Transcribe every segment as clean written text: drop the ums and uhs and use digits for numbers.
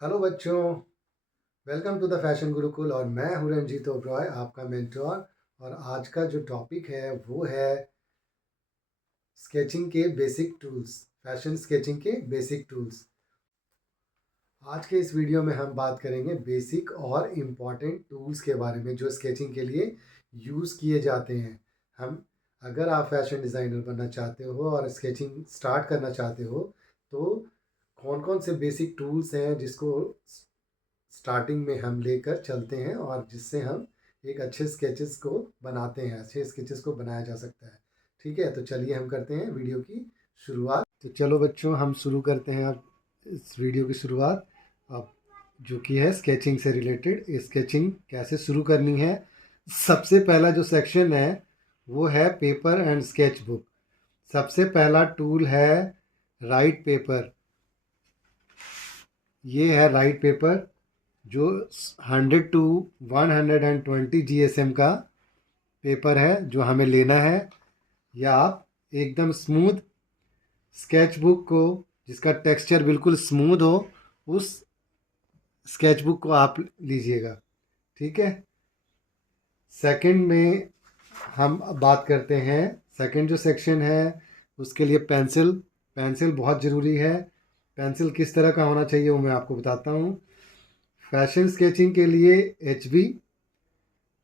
Hello बच्चों, welcome to the fashion Gurukul. और मैं हूं रंजीत ओबरॉय, आपका मेंटोर। और आज का जो टॉपिक है वो है स्केचिंग के बेसिक टूल्स, फैशन स्केचिंग के बेसिक टूल्स। आज के इस वीडियो में हम बात करेंगे बेसिक और इम्पॉर्टेंट टूल्स के बारे में जो स्केचिंग के लिए यूज़ किए जाते हैं। हम अगर आप फैशन डिज़ाइनर बनना चाहते हो और स्केचिंग स्टार्ट करना चाहते हो तो कौन कौन से बेसिक टूल्स हैं जिसको स्टार्टिंग में हम लेकर चलते हैं और जिससे हम एक अच्छे स्केचेस को बनाते हैं, अच्छे स्केचेस को बनाया जा सकता है। ठीक है, तो चलिए हम करते हैं वीडियो की शुरुआत। तो चलो बच्चों, हम शुरू करते हैं अब इस वीडियो की शुरुआत अब, जो कि है स्केचिंग से रिलेटेड। स्केचिंग कैसे शुरू करनी है। सबसे पहला जो सेक्शन है वो है पेपर एंड स्केच बुक। सबसे पहला टूल है राइट पेपर। ये है राइट पेपर जो 100 to 120 GSM का पेपर है जो हमें लेना है। या आप एकदम स्मूथ स्केच बुक को, जिसका टेक्सचर बिल्कुल स्मूथ हो, उस स्केच बुक को आप लीजिएगा। ठीक है। सेकंड में हम अब बात करते हैं, सेकंड जो सेक्शन है उसके लिए पेंसिल। पेंसिल बहुत ज़रूरी है। पेंसिल किस तरह का होना चाहिए वो मैं आपको बताता हूँ। फैशन स्केचिंग के लिए HB,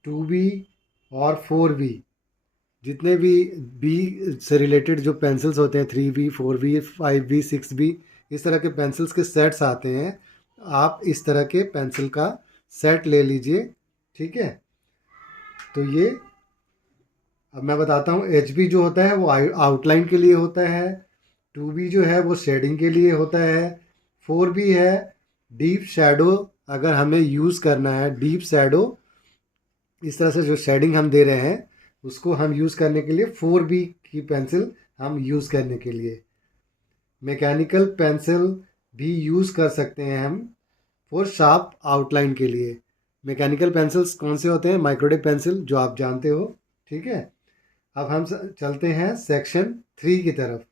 2B और 4B, जितने भी बी से रिलेटेड जो पेंसिल्स होते हैं, 3B, 4B, 5B, 6B, इस तरह के पेंसिल्स के सेट्स आते हैं। आप इस तरह के पेंसिल का सेट ले लीजिए। ठीक है। तो ये अब मैं बताता हूँ। HB जो होता है वो आउटलाइन के लिए होता है। 2B जो है वो शेडिंग के लिए होता है। 4B है डीप शैडो। अगर हमें यूज़ करना है डीप शैडो, इस तरह से जो शेडिंग हम दे रहे हैं उसको हम यूज़ करने के लिए 4B की पेंसिल हम यूज़ करने के लिए। मैकेनिकल पेंसिल भी यूज़ कर सकते हैं हम फॉर शार्प आउटलाइन के लिए। मैकेनिकल पेंसिल्स कौन से होते हैं? माइक्रोडिप पेंसिल, जो आप जानते हो। ठीक है। अब हम चलते हैं सेक्शन 3 की तरफ।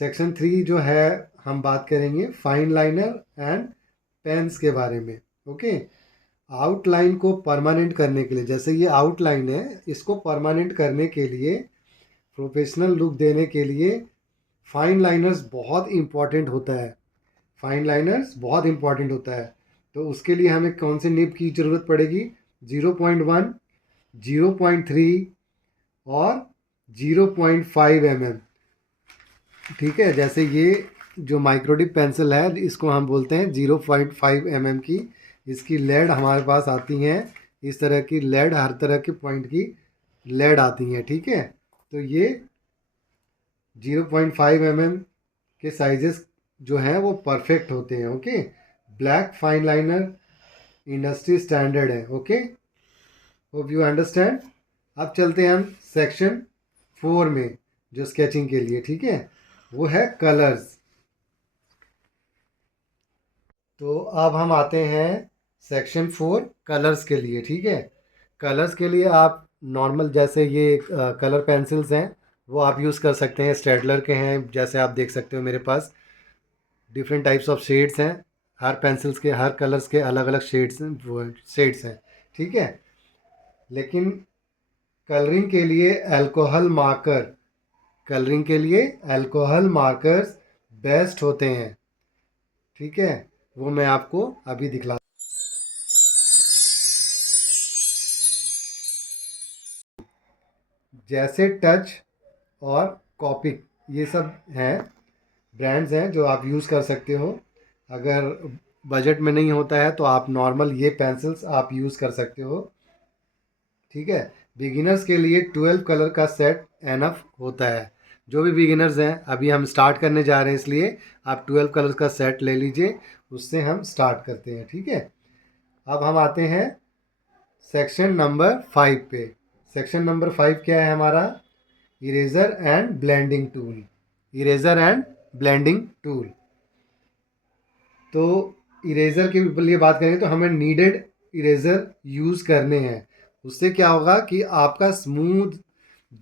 सेक्शन 3 जो है, हम बात करेंगे फाइन लाइनर एंड पेन्स के बारे में। ओके। आउटलाइन को परमानेंट करने के लिए, जैसे ये आउटलाइन है, इसको परमानेंट करने के लिए, प्रोफेशनल लुक देने के लिए फाइन लाइनर्स बहुत इम्पॉर्टेंट होता है। फाइन लाइनर्स बहुत इम्पॉर्टेंट होता है। तो उसके लिए हमें कौन से निब की ज़रूरत पड़ेगी? 0.1, 0.3 और 0.5 mm। ठीक है। जैसे ये जो माइक्रोडिप पेंसिल है इसको हम बोलते हैं 0.5 mm की। इसकी लेड हमारे पास आती हैं, इस तरह की लेड, हर तरह के पॉइंट की लेड आती हैं। ठीक है। तो ये 0.5 mm के साइजेस जो हैं वो परफेक्ट होते हैं। Okay. Black fine liner industry standard है। Okay, hope you understand. अब चलते हैं हम सेक्शन 4 में, जो स्केचिंग के लिए। ठीक है, वो है कलर्स। तो अब हम आते हैं सेक्शन 4 कलर्स के लिए। ठीक है। कलर्स के लिए आप नॉर्मल, जैसे ये कलर पेंसिल्स हैं वो आप यूज़ कर सकते हैं। स्टेडलर के हैं, जैसे आप देख सकते हो मेरे पास डिफरेंट टाइप्स ऑफ शेड्स हैं। हर पेंसिल्स के, हर कलर्स के अलग अलग शेड्स हैं, वो शेड्स हैं। ठीक है। लेकिन कलरिंग के लिए अल्कोहल मार्कर, कलरिंग के लिए अल्कोहल मार्कर्स बेस्ट होते हैं। ठीक है, वो मैं आपको अभी दिखला। जैसे टच और कॉपिक, ये सब हैं, ब्रांड्स हैं जो आप यूज़ कर सकते हो। अगर बजट में नहीं होता है तो आप नॉर्मल ये पेंसिल्स आप यूज़ कर सकते हो। ठीक है। बिगिनर्स के लिए 12 कलर का सेट एनफ होता है। जो भी बिगिनर्स हैं, अभी हम स्टार्ट करने जा रहे हैं, इसलिए आप 12 कलर का सेट ले लीजिए, उससे हम स्टार्ट करते हैं। ठीक है। अब हम आते हैं सेक्शन नंबर 5 पे। सेक्शन नंबर 5 क्या है हमारा? Eraser and blending tool. Eraser and blending tool. तो इरेज़र के लिए बात करें तो हमें नीडेड इरेज़र यूज़ करने हैं। उससे क्या होगा कि आपका स्मूथ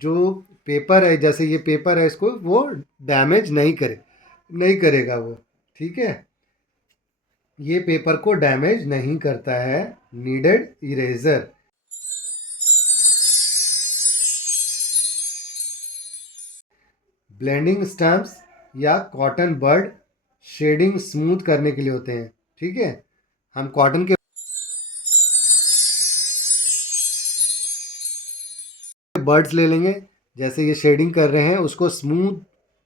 जो पेपर है, जैसे ये पेपर है, इसको वो डैमेज नहीं करेगा वो। ठीक है। ये पेपर को डैमेज नहीं करता है। Needed eraser. ब्लेंडिंग स्टैम्प्स या कॉटन बर्ड शेडिंग स्मूथ करने के लिए होते हैं। ठीक है, हम कॉटन के बर्ड्स ले लेंगे, जैसे ये शेडिंग कर रहे हैं, उसको स्मूथ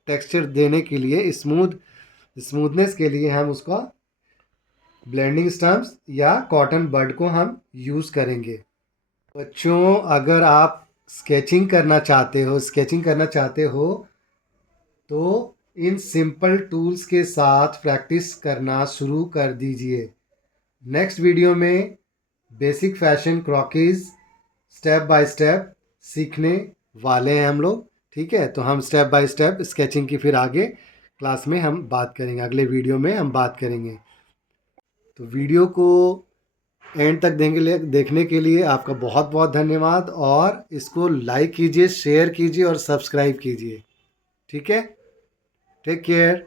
टेक्सचर देने के लिए, स्मूथनेस के लिए हम उसका ब्लेंडिंग स्टैम्प्स या कॉटन बर्ड को हम यूज़ करेंगे। बच्चों, अगर आप स्केचिंग करना चाहते हो तो इन सिंपल टूल्स के साथ प्रैक्टिस करना शुरू कर दीजिए। नेक्स्ट वीडियो में basic fashion croquis step by step सीखने वाले हैं हम लोग। ठीक है, तो हम स्टेप बाय स्टेप स्केचिंग की फिर आगे क्लास में हम बात करेंगे, अगले वीडियो में हम बात करेंगे। तो वीडियो को एंड तक देखने के लिए आपका बहुत बहुत धन्यवाद, और इसको लाइक कीजिए, शेयर कीजिए और सब्सक्राइब कीजिए। ठीक है, टेक केयर।